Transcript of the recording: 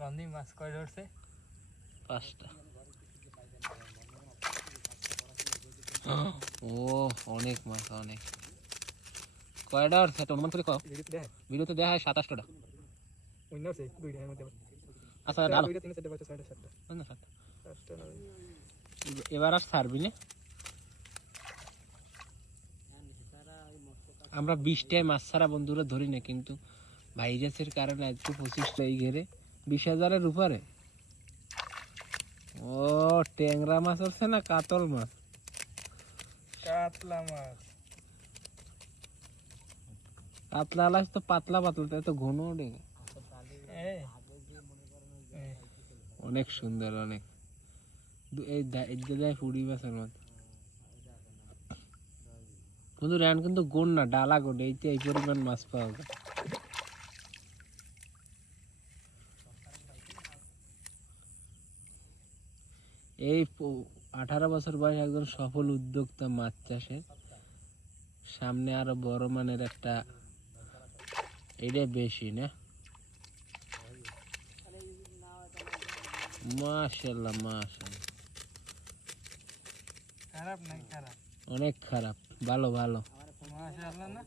গান্ধী মাছ কয় ধরছে? 5টা। ও অনেক মাছ, অনেক। কয়টা আর সেটা অনুমান করে কও। ভিডিওতে দেখা হয় 27টা। আচ্ছা ডালো। এবার আর ছাড়বি না। আমরা 20টায় মাছ ছাড়া বন্ধুরা ধরি না, কিন্তু ভাইরাসের কারণে আজকে 25টা এই ঘেরে 20,000-এর উপরে। ও ট্যাংরা মাছ আছে না কাতল মাছ? কাতলা মাছ। কাতলা আলাস তো পাতলা পাতলা, তো ঘন ওঠে। অনেক সুন্দর, অনেক। এই দাদাই ফুড়ি মাছের মতো। কিন্তু র্যান কিন্তু গোন না, ডালা গোন, এইতে এই পরিমাণ মাছ পাওয়া যায়। এই 18 বছর বয়স একজন সফল উদ্যোক্তা মাছ চাষের। সামনে আরো বড় মানের একটা, এটা বেশি না। মাশাআল্লাহ মাশাআল্লাহ, খারাপ নাই খারাপ, অনেক খারাপ, ভালো ভালো। মাশাআল্লাহ না।